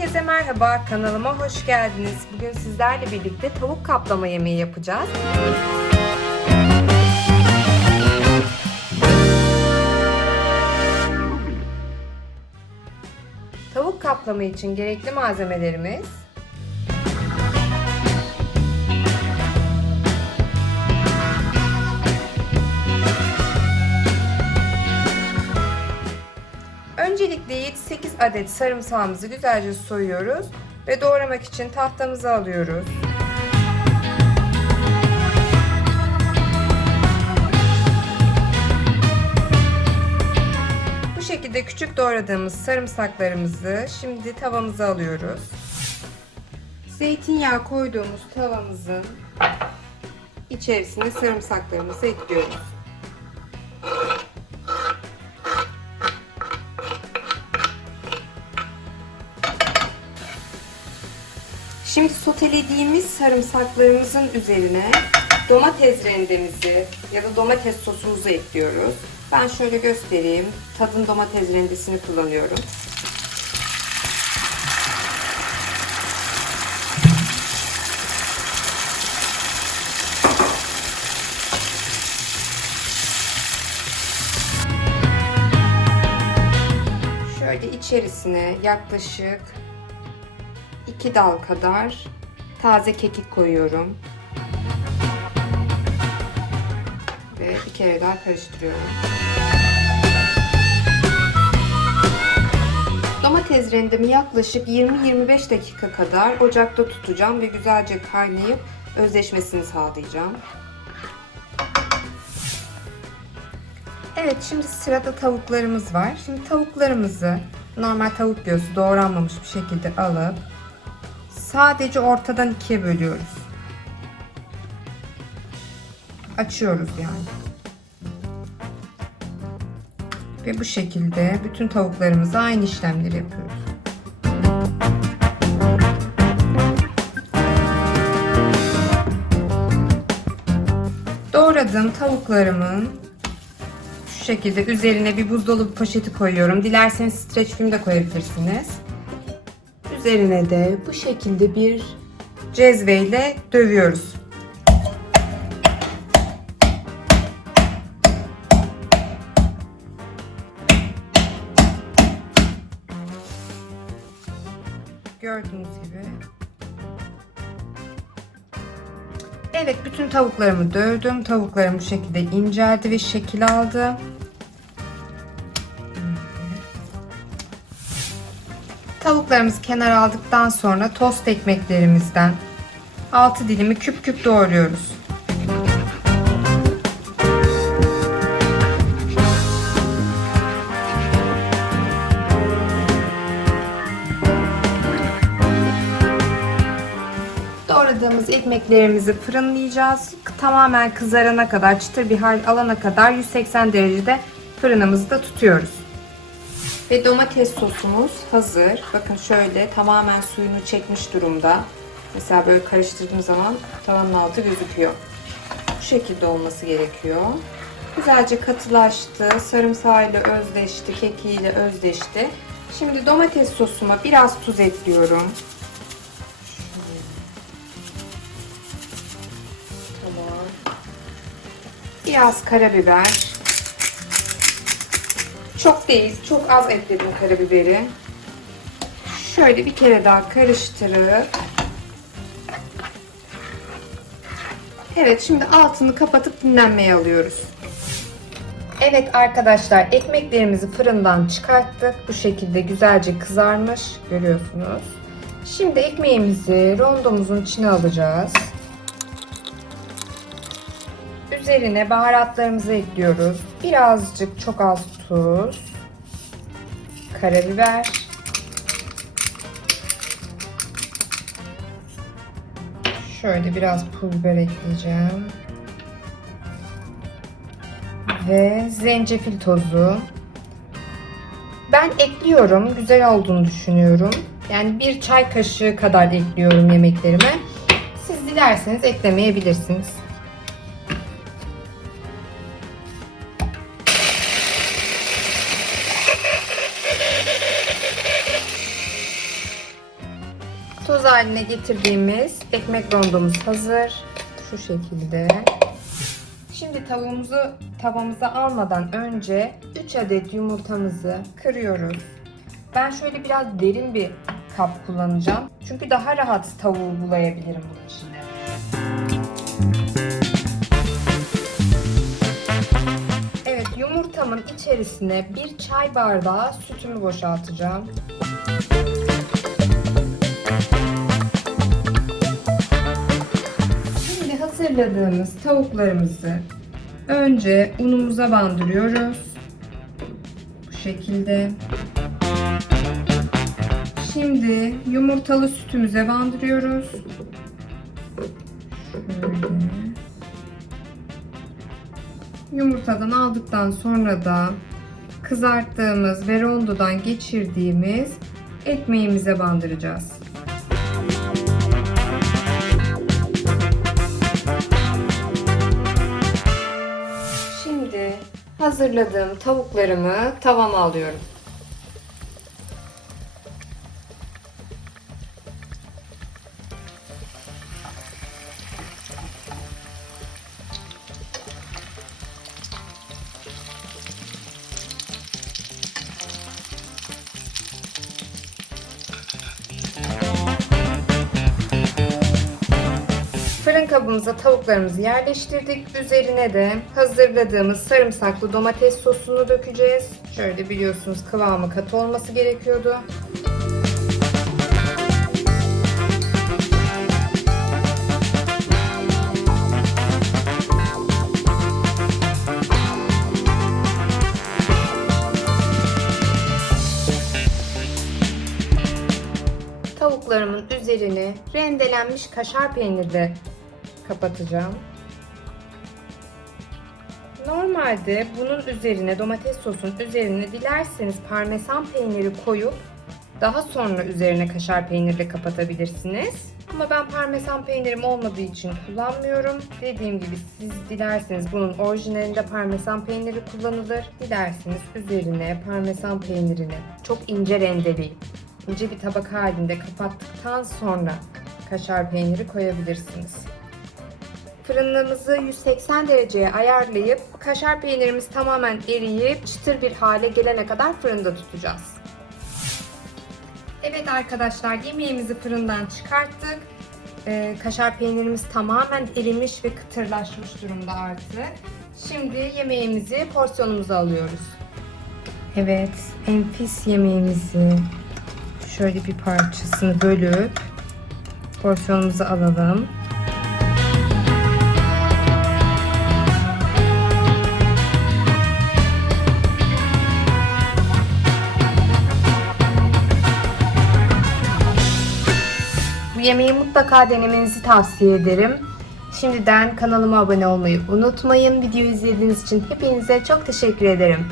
Herkese merhaba, kanalıma hoş geldiniz. Bugün sizlerle birlikte tavuk kaplama yemeği yapacağız. Tavuk kaplama için gerekli malzemelerimiz adet sarımsağımızı güzelce soyuyoruz ve doğramak için tahtamızı alıyoruz. Bu şekilde küçük doğradığımız sarımsaklarımızı şimdi tavamıza alıyoruz. Zeytinyağı koyduğumuz tavamızın içerisine sarımsaklarımızı ekliyoruz. Şimdi sotelediğimiz sarımsaklarımızın üzerine domates rendemizi ya da domates sosumuzu ekliyoruz. Ben şöyle göstereyim. Tadın domates rendesini kullanıyorum. Şöyle içerisine yaklaşık 2 dal kadar taze kekik koyuyorum. Ve bir kere daha karıştırıyorum. Domates rendemi yaklaşık 20-25 dakika kadar ocakta tutacağım ve güzelce kaynayıp özleşmesini sağlayacağım. Evet şimdi sırada tavuklarımız var. Şimdi tavuklarımızı normal tavuk göğsü doğranmamış bir şekilde alıp sadece ortadan ikiye bölüyoruz. Açıyoruz yani. Ve bu şekilde bütün tavuklarımıza aynı işlemleri yapıyoruz. Doğradığım tavuklarımın şu şekilde üzerine bir buzdolabı poşeti koyuyorum. Dilerseniz streç film de koyabilirsiniz. Üzerine de bu şekilde bir cezveyle dövüyoruz. Gördüğünüz gibi. Evet bütün tavuklarımı dövdüm. Tavuklarım bu şekilde inceldi ve şekil aldı. Tavuklarımızı kenara aldıktan sonra tost ekmeklerimizden 6 dilimi küp küp doğruyoruz. Doğradığımız ekmeklerimizi fırınlayacağız. Tamamen kızarana kadar, çıtır bir hal alana kadar 180 derecede fırınımızı da tutuyoruz. Ve domates sosumuz hazır. Bakın şöyle tamamen suyunu çekmiş durumda. Mesela böyle karıştırdığım zaman tavanın altı gözüküyor. Bu şekilde olması gerekiyor. Güzelce katılaştı. Sarımsağıyla özleşti. Kekiğiyle özleşti. Şimdi domates sosuma biraz tuz ekliyorum. Tamam. Biraz karabiber. Çok değil, çok az ekledim karabiberi. Şöyle bir kere daha karıştırıp Evet, şimdi altını kapatıp dinlenmeye alıyoruz. Evet arkadaşlar, ekmeklerimizi fırından çıkarttık. Bu şekilde güzelce kızarmış, görüyorsunuz. Şimdi ekmeğimizi rondomuzun içine alacağız. Üzerine baharatlarımızı ekliyoruz. Birazcık çok az tuz, karabiber, şöyle biraz pul biber ekleyeceğim ve zencefil tozu. Ben ekliyorum, güzel olduğunu düşünüyorum. Yani bir çay kaşığı kadar ekliyorum yemeklerime. Siz dilerseniz eklemeyebilirsiniz. Haline getirdiğimiz ekmek rondomuz hazır. Şu şekilde. Şimdi tavuğumuzu tavamıza almadan önce 3 adet yumurtamızı kırıyoruz. Ben şöyle biraz derin bir kap kullanacağım. Çünkü daha rahat tavuğu bulayabilirim bunun içinde. Evet yumurtamın içerisine bir çay bardağı sütümü boşaltacağım. Hazırladığımız tavuklarımızı önce unumuza bandırıyoruz. Bu şekilde. Şimdi yumurtalı sütümüze bandırıyoruz. Şöyle. Yumurtadan aldıktan sonra da kızarttığımız ve rondodan geçirdiğimiz ekmeğimize bandıracağız. Hazırladığım tavuklarımı tavama alıyorum. Kabımıza tavuklarımızı yerleştirdik. Üzerine de hazırladığımız sarımsaklı domates sosunu dökeceğiz. Şöyle biliyorsunuz kıvamı katı olması gerekiyordu. Tavuklarımın üzerini rendelenmiş kaşar peynirle kapatacağım. Normalde bunun üzerine domates sosun üzerine dilerseniz parmesan peyniri koyup daha sonra üzerine kaşar peynirle kapatabilirsiniz. Ama ben parmesan peynirim olmadığı için kullanmıyorum. Dediğim gibi siz dilerseniz bunun orijinalinde parmesan peyniri kullanılır. Dilerseniz üzerine parmesan peynirini çok ince rendeleyip ince bir tabak halinde kapattıktan sonra kaşar peyniri koyabilirsiniz. Fırınımızı 180 dereceye ayarlayıp kaşar peynirimiz tamamen eriyip çıtır bir hale gelene kadar fırında tutacağız. Evet arkadaşlar yemeğimizi fırından çıkarttık. Ee, kaşar peynirimiz tamamen erimiş ve kıtırlaşmış durumda artık. Şimdi yemeğimizi porsiyonumuza alıyoruz. Evet, enfis yemeğimizi şöyle bir parçasını bölüp porsiyonumuza alalım. Bu yemeği mutlaka denemenizi tavsiye ederim. Şimdiden kanalıma abone olmayı unutmayın. Videoyu izlediğiniz için hepinize çok teşekkür ederim.